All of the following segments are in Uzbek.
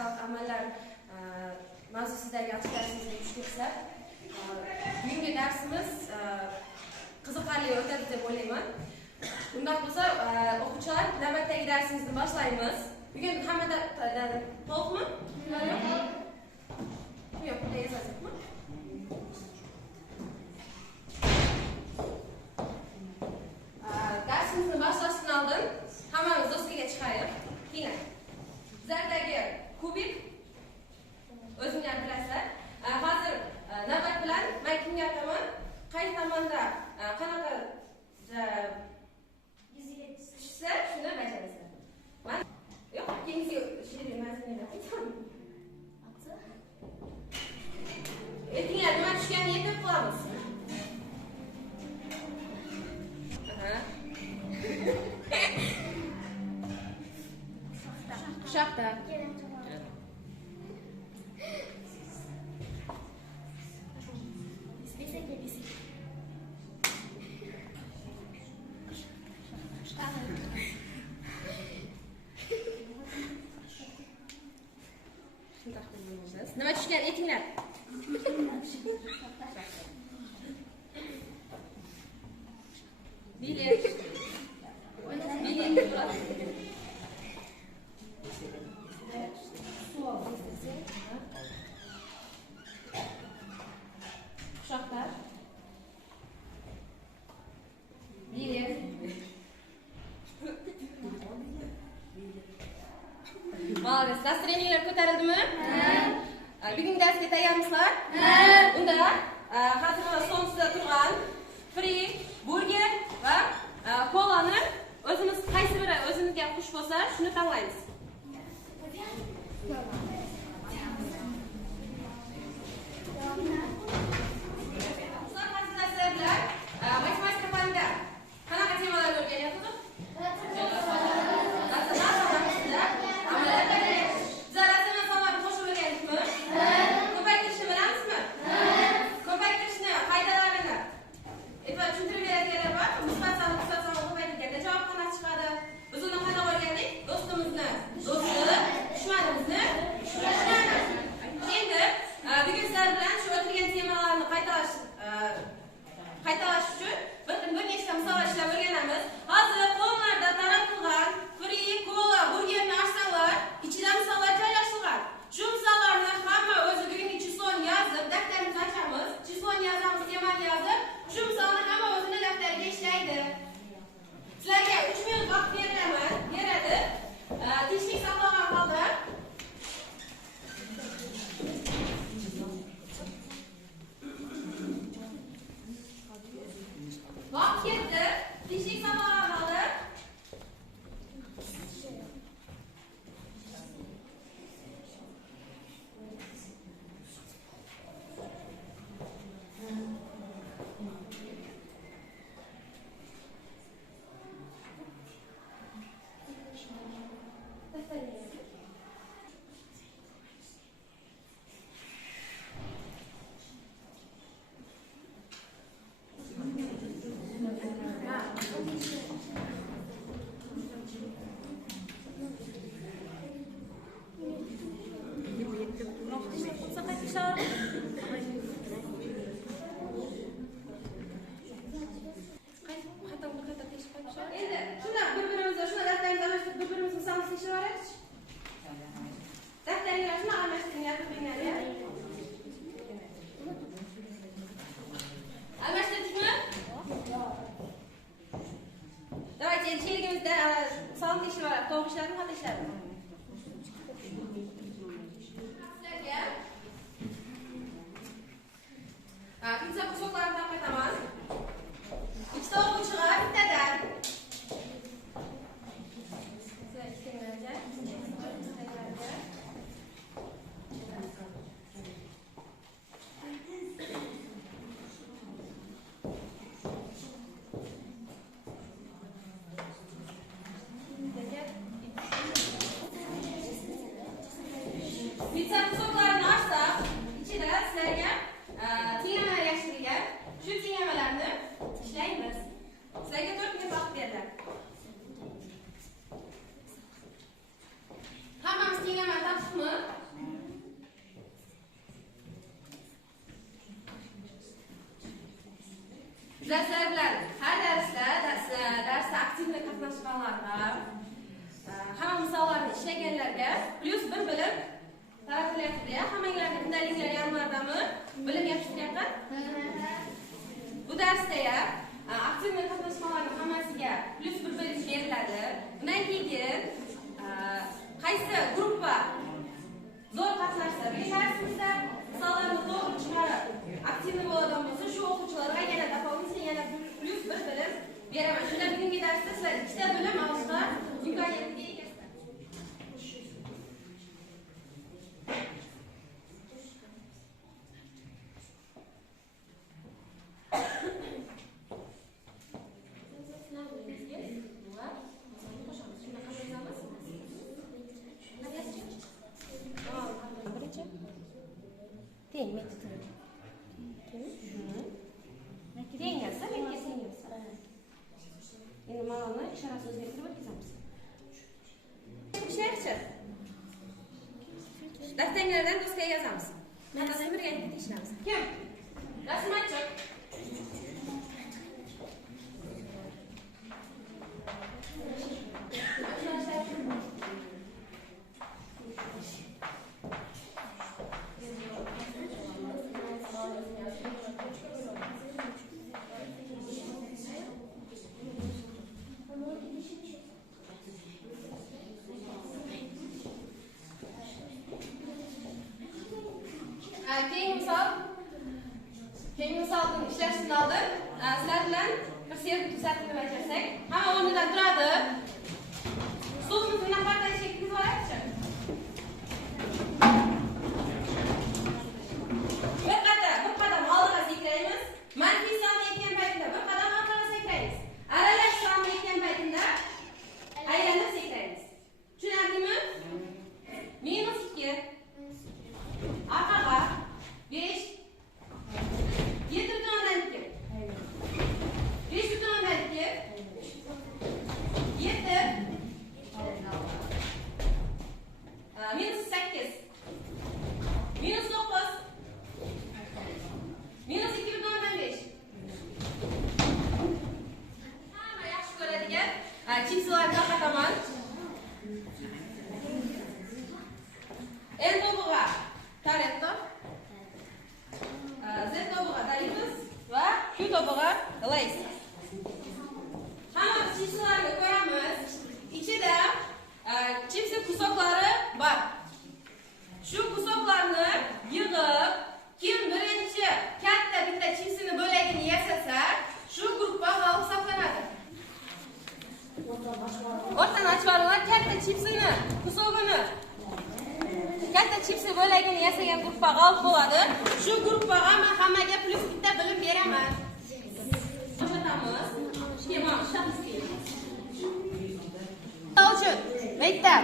praktikalık amallar mavzusidagi açık dersimizga xush kelibsizlar. Bugungi darsimiz qiziqarli o'tadi deb o'ylayman. Bunday bo'lsa, o'quvchilar, navbatdagi darsimizni boshlaymiz. Bugun hammada to'liqmi? Yo'q, bunda yozasizmi? Darsimizni boshlashdan oldin hammamiz doskaga chiqaylik. Keyin bizlardagi kubik o'zinglar bilasizlar. Hozir navbat bilan men kimga aytaman, qaysi tomonda qanaqa tushsa shuni bajarasizlar. Men yo'q, keyingi she'riy mazmunni aytaman. Aytinglar, nima tushganini yetib qolamiz. Shaxta. Nima tushgan aytinglar. Bilet. Uşaqlar. Bilet. Молодец. Настроениyalar ko'tarildimi? Bugungi darsga tayyormisizlar? Unda hozir mana so'ngida turgan free, burger va kolani o'zimiz qaysi biri o'zimizga xush bo'lsa, shuni tanlaymiz. Matematika fanida qanaqa temalarni o'rganyapsiz? Qaytalash uchun bir nechta misol ishlab o'rganamiz. Hozir qo'llarda taratilgan free, kola, burgerni ochsanglar, ichida misollar joylashtirilgan. Shu misollarni hamma o'zi bugungi chisloni yozib, daftarimizga ochamiz. Chisloni yozamiz, temani yozib, shu misolni hamma o'zini daftariga ishlaydi. Sizlarga 3 minut vaqt beradi. Tinchlik saqlagan holda vaqt ketdi. Tinchlik saqlagan holda Давайте içerigimizde salon işi var, tavuk işleri, hat işleri. Pizza kusoklarından qaytaman. İkisi o'quvchiga bittadan. Pizza kusoklarını açsak, içine sizlerge tingemeler yaştırırken şu tingemelerini işleyiniz. Sizlerge 4 gün vaqt verirler. Hammamiz tingemeni topdikmi? ishlaganlarga plus 1 bilim taratilyapti. Hammanglarga kundaliklari yanvardami? Bilim yapishtiryapti. Bu darsda aktivniy qatnashmalarning hammasiga plus 1 bilim beriladi. Bundan keyin qaysi gruppa zo'r qatnashsa, berishlarsizda misollarni to'g'ri chiqarib, aktivniy bo'ladigan bo'lsa, shu o'quvchilarga yana doполнительно yana plus 1 bilim beraman. Shunda bugungi darsda sizlar ikkita bilim olishga imkoniyatga egasizlar. Teng metod. Teng yazsa, menga teng yazsa. Endi mana buni ishorasini o'zgartirib o'tkazamiz. Ishlayapti. Daftarlardan do'stga yozamiz. Matasini birgalikda tekshiramiz. Kim? Rasm ochiq. Keyingi misolni ishlashni oldin sizlar bilan bir servis tuzatib o'tsak, hamma o'rnidan turadi. Stolimizni partaga chekkizib olaychi. Bir qadam oldiga sakraymiz. Manfiy sonni yetgan paytda bir qadam orqaga sakraymiz. Aralash sonni yetgan paytda aylanib sakraymiz. Tushunarlimi? -2 orqaga 5 chipslarga qataman. N to'big'a taraftor, Z to'big'a Doritos va Q to'big'a Lays. Hamma chipslarni ko'ramiz. Ichida chips kusoklari bor. Shu kusoklarni yig'ib, kim birinchi katta bitta chipsini bo'lagini yasasa, shu guruhga g'olib hisoblanadi. O'rtadan ochvaringlar, katta chipsini, kusogini, katta chipsi bo'lagini yasagan guruhga g'olib bo'ladi. Shu guruhga hammaga plus bitta bilim beraman. Boshlatamiz. Keyin statistika. Uchun maktab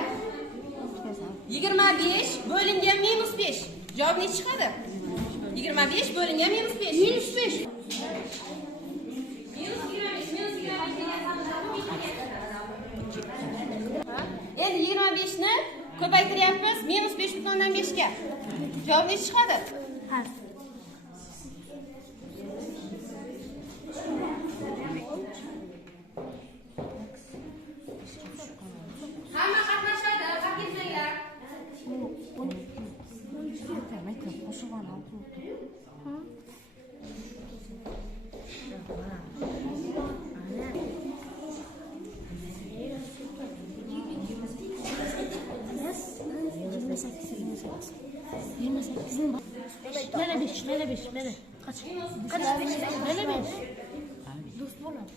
25 bo'lingan -5. Javob nech chiqadi? 25 bo'lingan -5. -5. Endi 25 ni ko'paytiryapmiz -5.5 ga. Javob nech chiqadi? Hamma qatnashadi, qatnashinglar. Mana 5. Kaç? Mana 5. Do'st bo'ladi.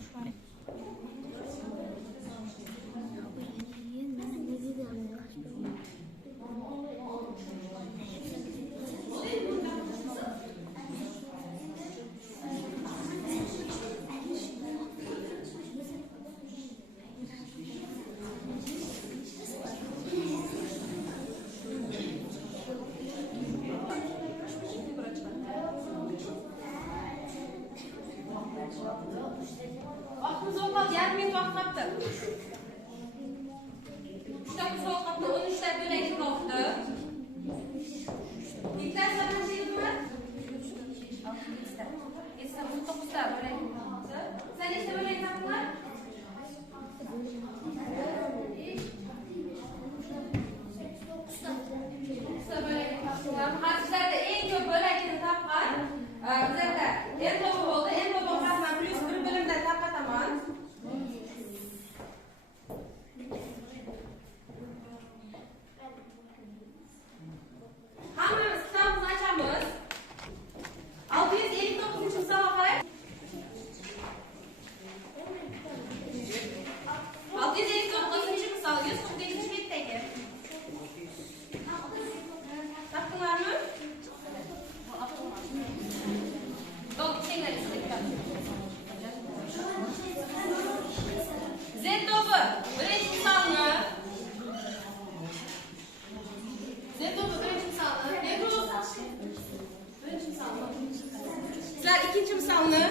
misalni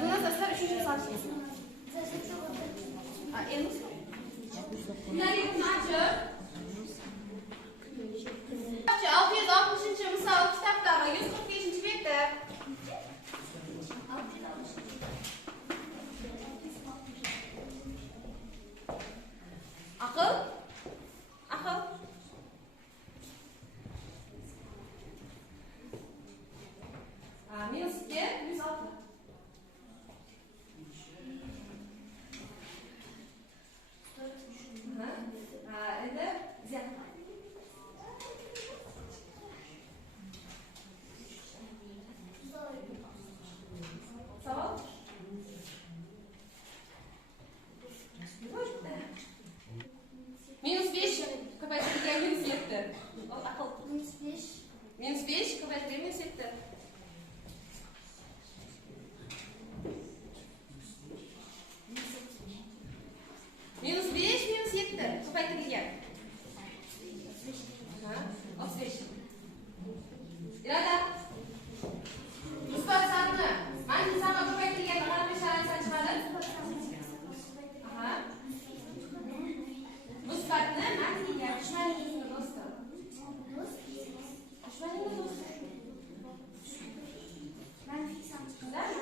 Dilnoza sizlar 3-chi misol ishlaysiz. Endi bunlarga ochib 660-chi misol kitobdagi 145-beti. Aql. Minus 2, minus 6. Endi ziyon. Savol? Minus 5 ko'paytirilgan minus 7. Aql. Minus 5 ko'paytirilgan minus 7. Minus 5 minus 7 ko'paytirilgan. 35. Iroda. Musbat sanni manfiy sanni ko'paytirilgan g'alaba sharoitdan chiqadi. Musbatni manfiyga dushmaningizni do'sti. Dushmaningizni do'sti. Manfiy san chiqadi.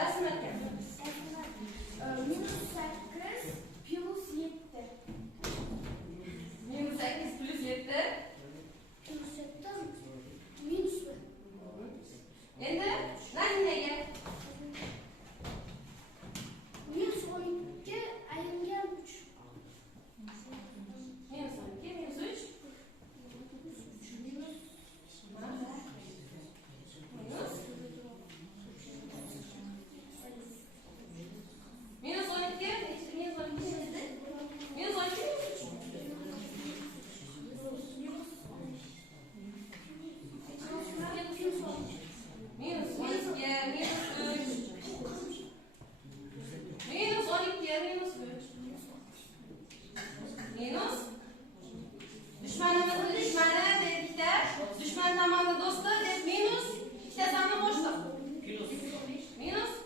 Rasm aytgan. Minus 8 plus 7. Minus 8 plus 7. Plus 7. Minus 1. Endi natijaga. Minus 12 ayirgan 3. Minus 12 minus 3. Minus 4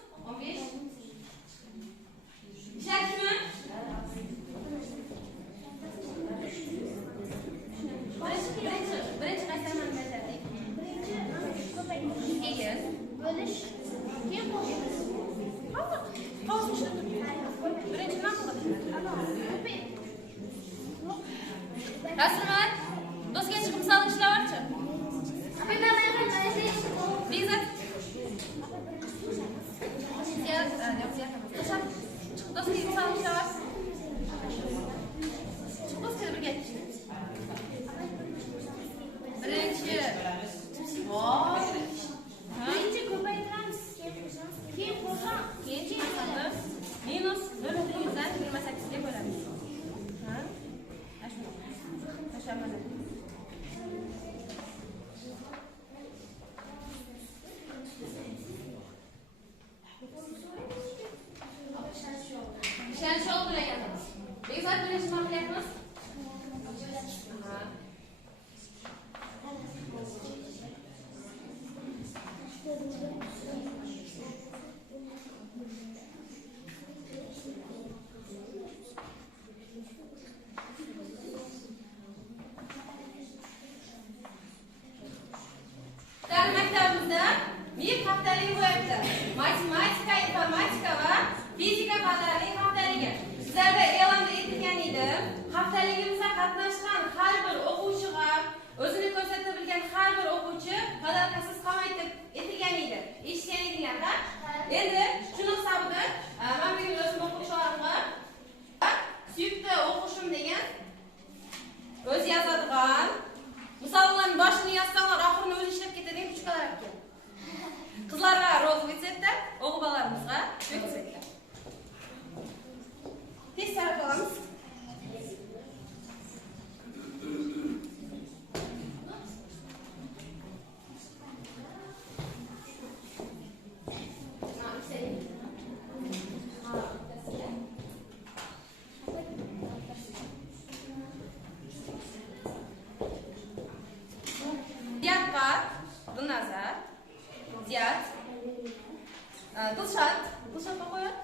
Dilshod qo'ying.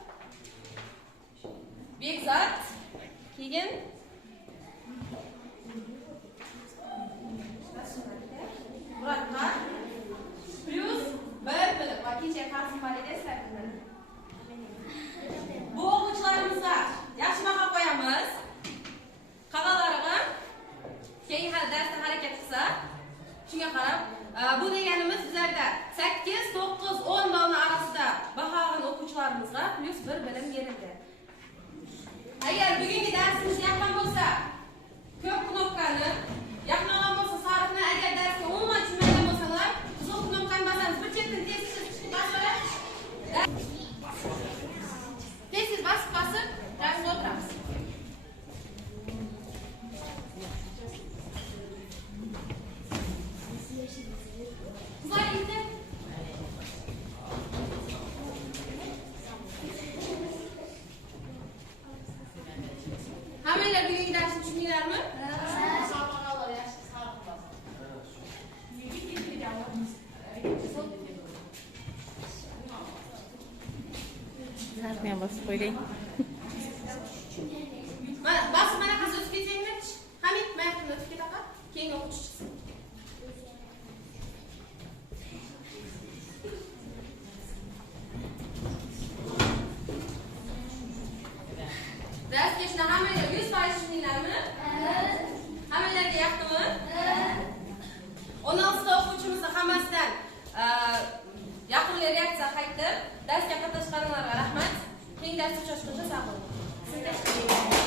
Bekzod. Keyin Muratxon plus 1 bilim. Va kecha qarsim bor edi, sizlar. Bu o'quvchilarimizga yaxshi baho qo'yamiz. Qog'ozlariga keyin hali darsda harakat qilsa, shunga qarab, bu deganimiz bizlarda 8, 9, 10 balni orasida baho olgan o'quvchilarimizga plus 1 bilim berildi. Agar bugungi darsimiz yaqin bo'lsa, ko'p knopkani, yaqin olgan bo'lsa, sariqni agar darsga umuman tushunmagan bo'lsalar, qizil knopkani bosamiz. Bir chetdan tez chiqib bossalar, tez bosib, darsga o'tiramiz. Qizlar endi hammalar bugungi darsni tushundinglarmi? Men bosib qo'ying. Mana hozir o'tib ketsangiz, Hamid mayaqni o'tib ketaqa, keyin o'quvchi chiqsin. Darsga shuna hammalar 100% tushundinglarmi? Hammalarga yoqdimi? 16 ta o'quvchimizni hammasidan yoqimli reaksiya qaytdi. Darsga qatnashganlarga rahmat. Keyingi darsda uchrashguncha sog' bo'ling.